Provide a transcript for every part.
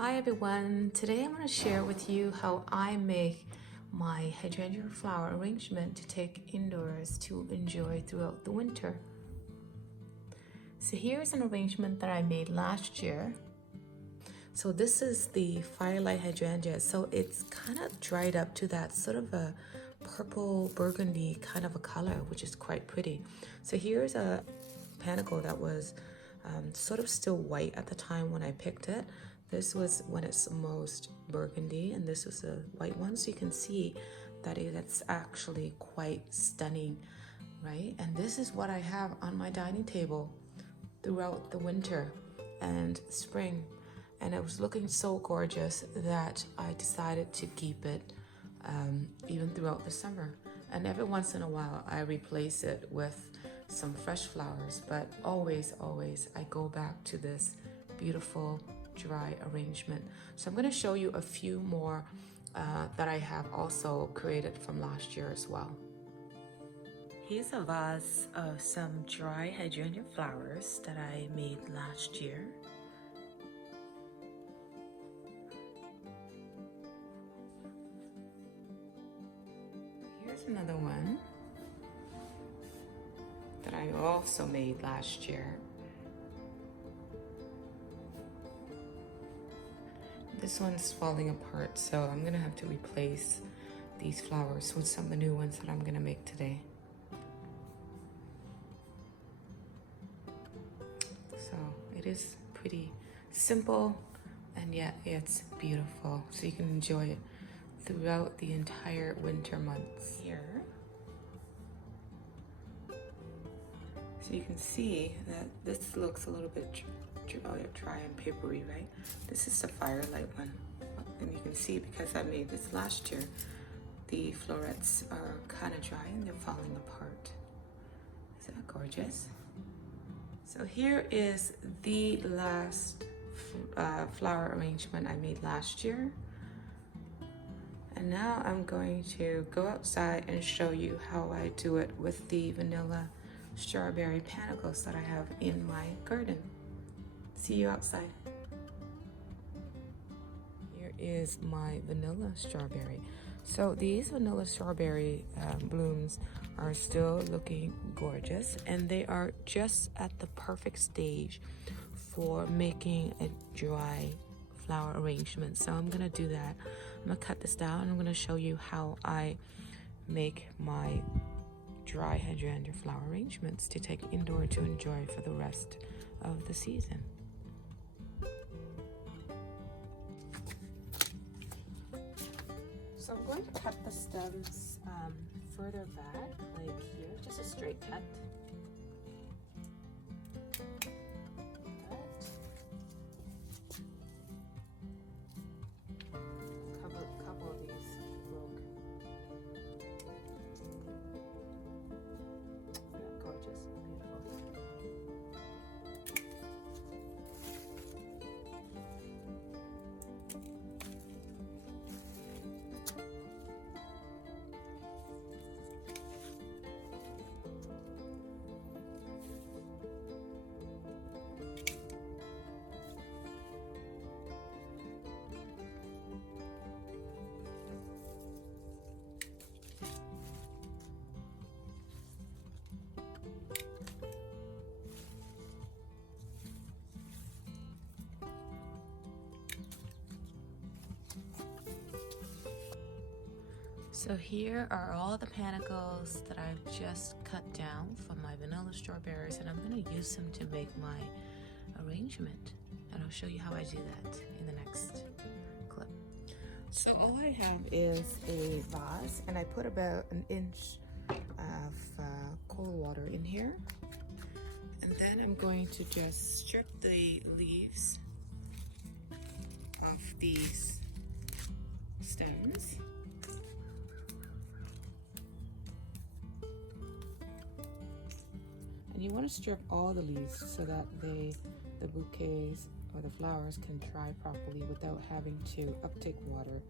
Hi everyone, today I'm going to share with you how I make my hydrangea flower arrangement to take indoors to enjoy throughout the winter. So here's an arrangement that I made last year. So this is the firelight hydrangea, so it's kind of dried up to that sort of a purple burgundy kind of a color, which is quite pretty. So here's a panicle that was sort of still white at the time when I picked it. This was when it's most burgundy, and this was a white one, so you can see that it's actually quite stunning, right? And this is what I have on my dining table throughout the winter and spring, and it was looking so gorgeous that I decided to keep it even throughout the summer. And every once in a while I replace it with some fresh flowers, but always I go back to this beautiful dry arrangement. So I'm going to show you a few more that I have also created from last year as well. Here's a vase of some dry hydrangea flowers that I made last year. Here's another one that I also made last year. This one's falling apart, so I'm gonna have to replace these flowers with some of the new ones that I'm gonna make today. So it is pretty simple, and yet it's beautiful, so you can enjoy it throughout the entire winter months. Here, so you can see that this looks a little bit dry and papery, right? This is the firelight one, and you can see because I made this last year, the florets are kind of dry and they're falling apart. Is that gorgeous? So here is the last flower arrangement I made last year. And now I'm going to go outside and show you how I do it with the vanilla strawberry panicles that I have in my garden. See you outside. Here is my vanilla strawberry. So these vanilla strawberry blooms are still looking gorgeous, and they are just at the perfect stage for making a dry flower arrangement. So I'm gonna do that. I'm gonna cut this down and I'm gonna show you how I make my dry hydrangea flower arrangements to take indoor to enjoy for the rest of the season. So I'm going to cut the stems further back, like here, just a straight cut. Couple of these broke. Yeah, gorgeous, beautiful. So here are all the panicles that I've just cut down from my vanilla strawberries, and I'm going to use them to make my arrangement. And I'll show you how I do that in the next clip. So all I have is a vase, and I put about an inch of cold water in here. And then I'm going to just strip the leaves of these stems. And you want to strip all the leaves so that the bouquets or the flowers can dry properly without having to uptake water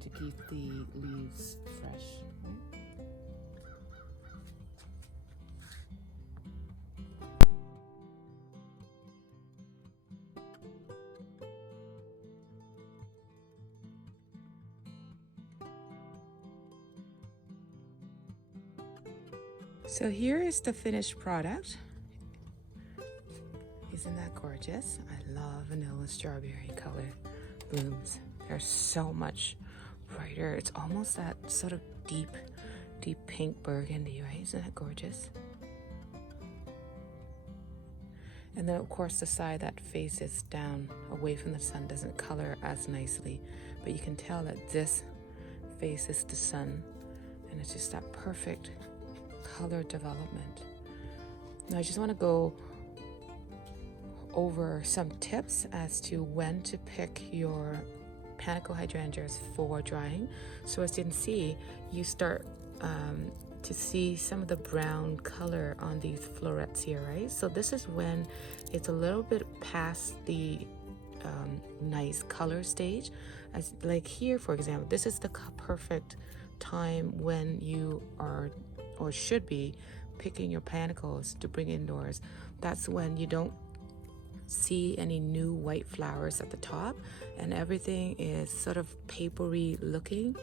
to keep the leaves fresh. Right? So here is the finished product. Isn't that gorgeous? I love vanilla strawberry color blooms. They're so much brighter. It's almost that sort of deep pink burgundy, right? Isn't that gorgeous? And then of course the side that faces down away from the sun doesn't color as nicely, but you can tell that this faces the sun, and it's just that perfect color development. Now I just want to go over some tips as to when to pick your panicle hydrangeas for drying. So as you can see, you start to see some of the brown color on these florets here, right? So this is when it's a little bit past the nice color stage. As like here, for example, this is the perfect time when you are or should be picking your panicles to bring indoors. That's when you don't see any new white flowers at the top and everything is sort of papery looking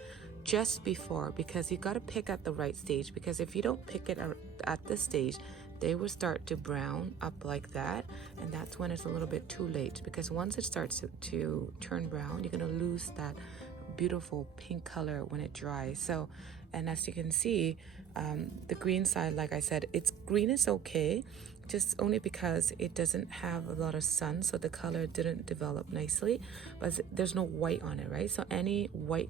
just before, because you got to pick at the right stage, because if you don't pick it at this stage, they will start to brown up like that, and that's when it's a little bit too late, because once it starts to turn brown, you're going to lose that beautiful pink color when it dries. So, and as you can see, the green side, like I said, it's green is okay, just only because it doesn't have a lot of sun, so the color didn't develop nicely, but there's no white on it, right? So any white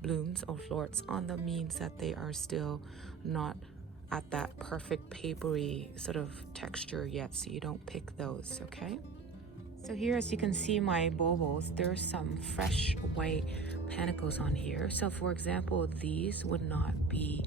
blooms or florets on them means that they are still not at that perfect papery sort of texture yet, so you don't pick those, okay? So here, as you can see my bulbos, there's some fresh white panicles on here. So for example, these would not be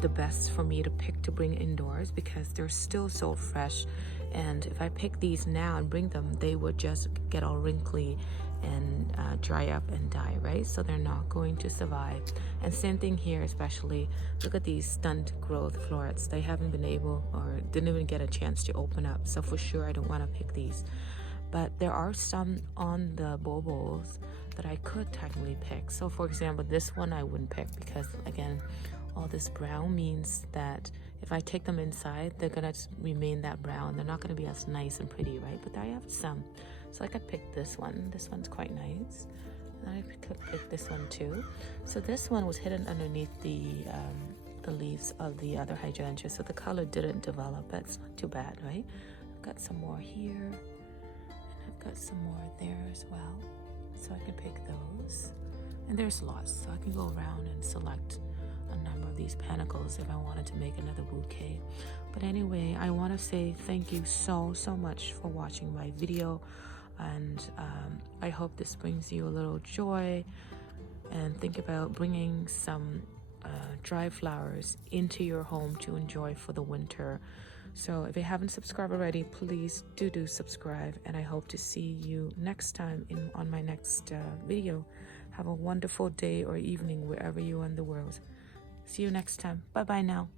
the best for me to pick to bring indoors because they're still so fresh, and if I pick these now and bring them, they would just get all wrinkly and dry up and die, right? So they're not going to survive. And same thing here, especially look at these stunt growth florets. They haven't been able or didn't even get a chance to open up, so for sure I don't want to pick these. But there are some on the bulbos that I could technically pick. So for example, this one I wouldn't pick because again, all this brown means that if I take them inside, they're gonna remain that brown. They're not gonna be as nice and pretty, right? But I have some, so I could pick this one. This one's quite nice. And I could pick this one too. So this one was hidden underneath the leaves of the other hydrangea, so the color didn't develop. That's not too bad, right? I've got some more here, and I've got some more there as well. So I can pick those. And there's lots, so I can go around and select a number of these panicles if I wanted to make another bouquet. But anyway, I want to say thank you so much for watching my video, and I hope this brings you a little joy, and think about bringing some dry flowers into your home to enjoy for the winter. So if you haven't subscribed already, please do subscribe, and I hope to see you next time on my next video. Have a wonderful day or evening wherever you are in the world. See you next time. Bye bye now.